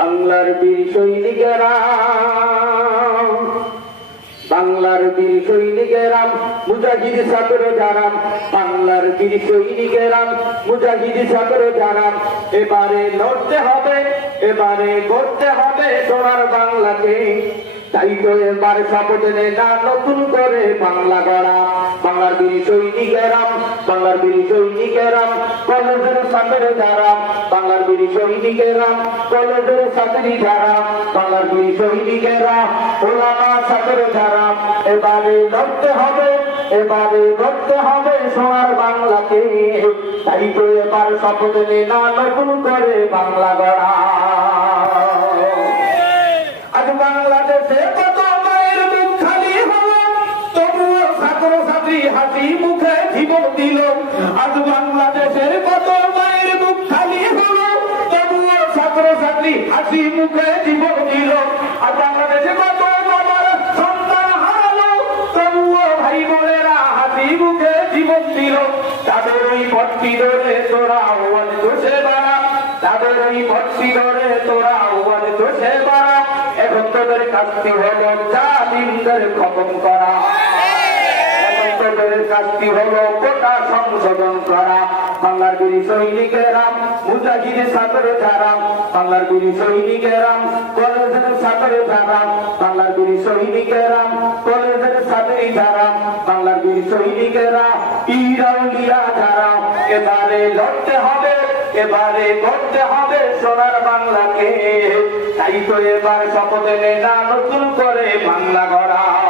বাংলার বীর সৈনিকেরা, বাংলার বীর সৈনিকেরাম মুজাহিদ ছাত্র জানাম বাংলার বীর সৈনিকেরাম মুজাহিদ ছাত্র জানাম এবারে লড়তে হবে, এবারে করতে হবে সোনার বাংলাকে। তাই তো এবার শপথ নে, নতুন করে বাংলা গড়া। বাংলার বীর সৈনিকেরাম বাংলার বীর সৈনিকেরাম কলেজের বাংলার বীর সৈনিকেরাম কলেজের বাংলার বীর সৈনিকেরা ওলামা এবারে লড়তে হবে, এবারে লড়তে হবে সোনার বাংলাকে। তাই তো এবার নে না, নতুন করে বাংলা গড়া। ছাত্রী হাসি মুখে জীবন দিল। আজ বাংলাদেশের কত মায়ের মুখ খালি হলো, তবুও ছাত্র ছাত্রী হাসি মুখে জীবন দিল। আজ বাংলাদেশে কত বাবার সন্তান হারালো, তবুও ভাই বোনেরা হাসি মুখে জীবন দিল। তাদের ওই ভর্তি ধরে তোরা ওয়াজ দোষে বাড়া। তাদের ওই ভর্তি ধরে তোরা ওয়াজ দোষে বাড়া। এখন তোদের কাজটি হলো জালিমদের খতম করা। তোদের কাজটি হলো কোটা সংশোধন করা। বাংলার বীর সৈনিকেরা মুজাহিদ ছাত্র যারা বাংলার বীর সৈনিকেরা কলেজের ছাত্র যারা বাংলার বীর সৈনিকেরা কলেজের ছাত্রী যারা বাংলার বীর সৈনিকেরা ইরাউলিয়া যারা এবারে লড়তে হবে, এবারে করতে হবে সোনার বাংলাকে। তাই তো এবার শপথ নে নতুন করে বাংলা গড়াও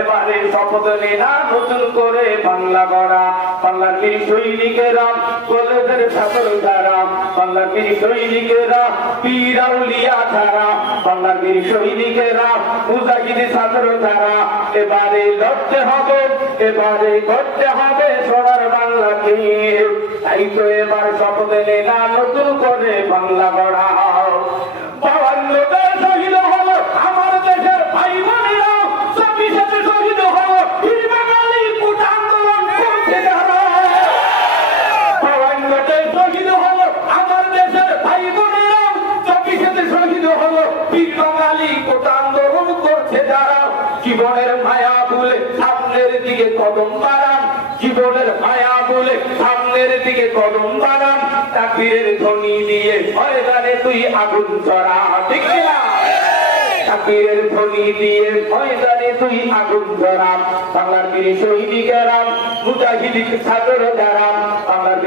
এবারে শপথ নে না নতুন করে বাংলা গড়া। বাংলার সৈনিকেরা কলেজের ছাত্র যারা বাংলার সৈনিকেরা পীরাউলিয়া সৈনিকেরা ছাত্র এবারে লড়তে হবে, এবারে করতে হবে সোনার বাংলাকে তাই তো এবার শপথ না নতুন করে বাংলা গড়া। শহীদ হলো আমার দেশের ভাই বোনেরা চব্বিশের শহীদ হলো বীর বাঙালি, কুট আন্দোলন করছে যারা। জীবনের মায়া বলে সামনের দিকে কদম বাড়ান। জীবনের মায়া বলে সামনের দিকে কদম বাড়ান। তাকিরের ধ্বনি দিয়ে ময়দানে তুই আগুন চড়া ঠিক না? তাকিরের ধ্বনি দিয়ে ময়দানে তুই আগুন ধরা। বাংলার বীর সৈনিকেরা মুজাহিদ ছাত্র যারা বাংলার